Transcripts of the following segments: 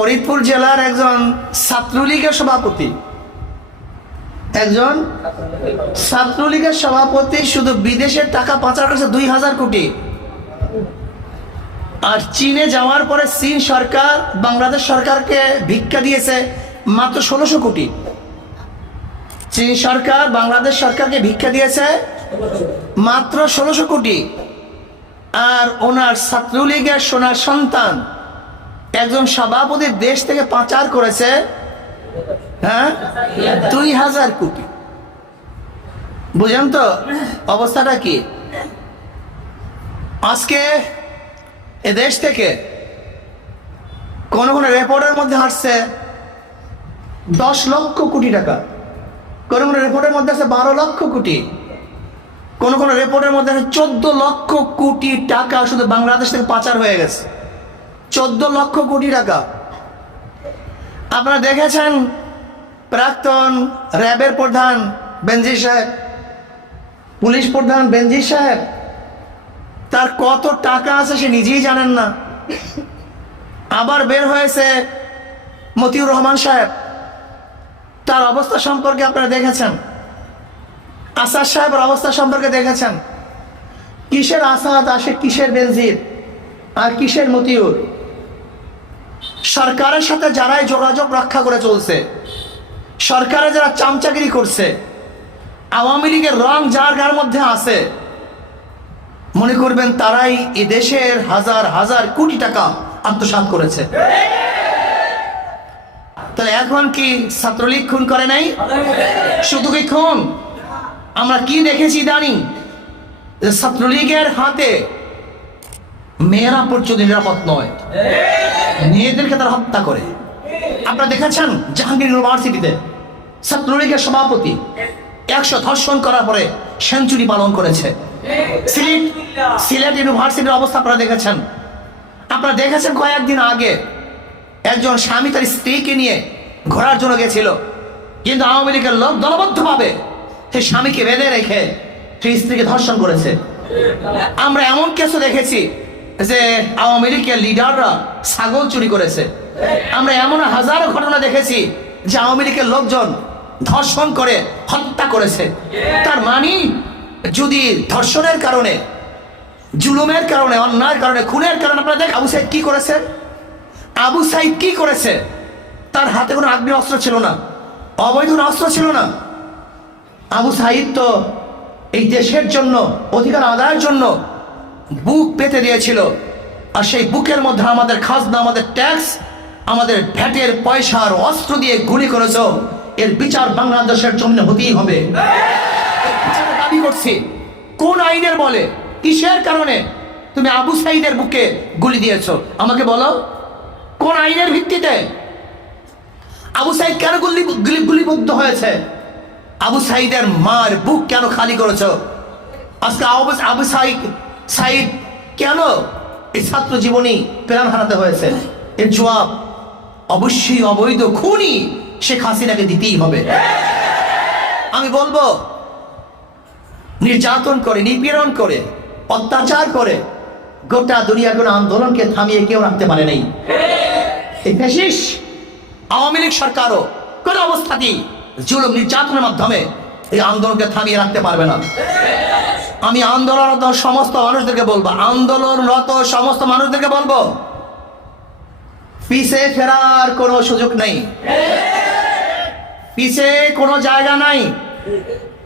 ফরিদপুর জেলার একজন ছাত্রলীগের সভাপতি। একজন ছাত্রলীগের সভাপতি, শুধু বিদেশের টাকা পাচার করেছে দুই হাজার কোটি। আর চীনে যাওয়ার পরে চীন সরকার, বাংলাদেশ সরকারকে ভিক্ষা দিয়েছে মাত্র ষোলোশো কোটি। চীন সরকার, বাংলাদেশ সরকারকে ভিক্ষা দিয়েছে মাত্র ষোলোশো কোটি। আর ওনার ছাত্রলীগের সোনার সন্তান একজন সভাপতি দেশ থেকে পাচার করেছে হ্যাঁ? দুই হাজার কোটি। বুঝেন তো অবস্থাটা কি? আজকে এ দেশ থেকে কোন কোন রেপোর্টের মধ্যে আসছে দশ লক্ষ কোটি টাকা। কোন কোন রেপোর্টের মধ্যে আছে বারো লক্ষ কোটি। কোন কোন রেপোর্টের মধ্যে আছে চোদ্দ লক্ষ কোটি টাকা শুধু বাংলাদেশ থেকে পাচার হয়ে গেছে। চোদ্দ লক্ষ কোটি টাকা। আপনারা দেখেছেন প্রাক্তন র্যাবের প্রধান বেনজির সাহেব, পুলিশ প্রধান বেনজির সাহেব, তার কত টাকা আছে সে নিজেই জানেন না। আবার বের হয়েছে মতিউর রহমান সাহেব। তার অবস্থা সম্পর্কে আপনারা দেখেছেন। আসাদ সাহেবের অবস্থা সম্পর্কে দেখেছেন। কিসের আসাদ আসে কিসের বেনজির আর কিসের মতিউর? সরকারের সাথে যারাই যোগাযোগ রক্ষা করে চলছে, সরকারে যারা চামচাগিরি করছে, আওয়ামী লীগের রং যার গার মধ্যে আছে, মনে করবেন তারাই এ দেশের হাজার হাজার কোটি টাকা আত্মসাৎ করেছে। তাহলে এখন কি ছাত্রলীগ খুন করে নাই? শুধু কি খুন? আমরা কি দেখেছি জানি ছাত্রলীগের হাতে মেয়েরা পর্যন্ত নিরাপদ নয়। মেয়েদেরকে তারা হত্যা করে। আপনারা দেখেছেন জাহাঙ্গীর ইউনিভার্সিটিতে ছাত্রলীগের সভাপতি একশো ধর্ষণ করার পরে সেঞ্চুরি পালন করেছে। সিলেট সিলেট ইউনিভার্সিটির অবস্থা আপনারা দেখেছেন। আপনারা দেখেছেন কয়েকদিন আগে একজন স্বামী তার স্ত্রীকে নিয়ে ঘোরার জন্য গেছিল। কিন্তু আওয়ামী লীগের লোক দলবদ্ধভাবে সেই স্বামীকে বেঁধে রেখে সেই স্ত্রীকে ধর্ষণ করেছে। আমরা এমন কিছু দেখেছি যে আওয়ামী লীগের লিডাররা ছাগল চুরি করেছে। আমরা এমন হাজারো ঘটনা দেখেছি যে আওয়ামী লীগের লোকজন ধর্ষণ করে, হত্যা করেছে। তার মানি, যদি ধর্ষণের কারণে, জুলুমের কারণে, অন্যায়ের কারণে, খুনের কারণে আপনারা দেখ আবু সাইদ কি করেছে? আবু সাইদ কি করেছে? তার হাতে কোনো আগ্নেয় অস্ত্র ছিল না, অবৈধ অস্ত্র ছিল না। আবু সাইদ তো এই দেশের জন্য, অধিকার আদায়ের জন্য বুক পেতে দিয়েছিল। আর সেই বুকের মধ্যে আমাদের খাজনা, আমাদের ট্যাক্স, আমাদের ভ্যাটের পয়সার অস্ত্র দিয়ে গুলি করেছ। এর বিচার বাংলাদেশের জমিনে হতেই হবে। দাবি করছি, কোন আইনের বলে, কিসের কারণে তুমি আবু সাইদের বুকে গুলি দিয়েছ? আমাকে বলো, কোন আইনের ভিত্তিতে আবু সাইদ কেন গুলি গুলি গুলিবদ্ধ হয়েছে? আবু সাইদের মার বুক কেন খালি করেছ? আজকে আবু আবু সাইদ সাইদ, কেন এই ছাত্র জীবনী প্রাণ হারাতে হয়েছে? এর জবাব, অবশ্যই অবৈধ খুনি শেখ হাসিনাকে দিতেই হবে। আমি বলব, নির্যাতন করে, নিপীড়ন করে, অত্যাচার করে, গোটা দুনিয়ার কোনো আন্দোলনকে থামিয়ে কেউ রাখতে পারে নাই। আওয়ামী লীগ সরকারও কোন অবস্থাতেই জুলুম নির্যাতনের মাধ্যমে এই আন্দোলনকে থামিয়ে রাখতে পারবে না। আমি আন্দোলনরত সমস্ত মানুষদেরকে বলব, আন্দোলনরত সমস্ত মানুষদেরকে বলব, পিছে ফেরার কোনো সুযোগ নেই। পিছে কোনো জায়গা নাই।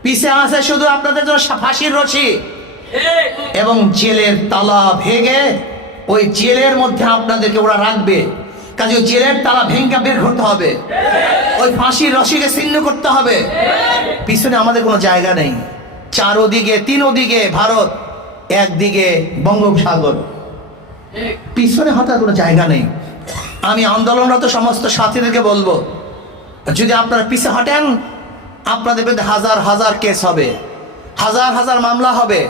পিছে আছে শুধু আপনাদের জন্য ফাঁসির রশি। এবং জেলের তালা ভেঙে ওই জেলের মধ্যে আপনাদেরকে ওরা রাখবে। কাজে জেলের তালা ভেঙে বের করতে হবে। ওই ফাঁসির রশিকে ছিন্ন করতে হবে। পিছনে আমাদের কোনো জায়গা নেই। চারোদিকে তিন ওদিকে ভারত একদিকে বঙ্গোপসাগর। পিছনে হঠাৎ কোনো জায়গা নেই। আমি আন্দোলনরত সমস্ত সাথীদেরকে বলব, যদি আপনারা পিছে হটেন, আপনাদের বিরুদ্ধে হাজার হাজার কেস হবে। হাজার হাজার মামলা হবে।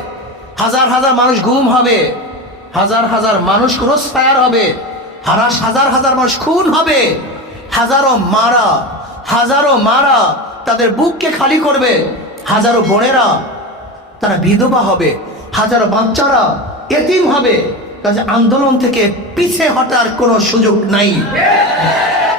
হাজার হাজার মানুষ গুম হবে। হাজার হাজার মানুষ ক্রস ফায়ার হবে। হারাস হাজার হাজার মানুষ খুন হবে। হাজারো মারা হাজারো মারা তাদের বুককে খালি করবে। হাজারো বোনেরা তারা বিধবা হবে হাজারো বাচ্চারা এতিম হবে। আন্দোলন থেকে পিছিয়ে হটার কোনো সুযোগ নাই।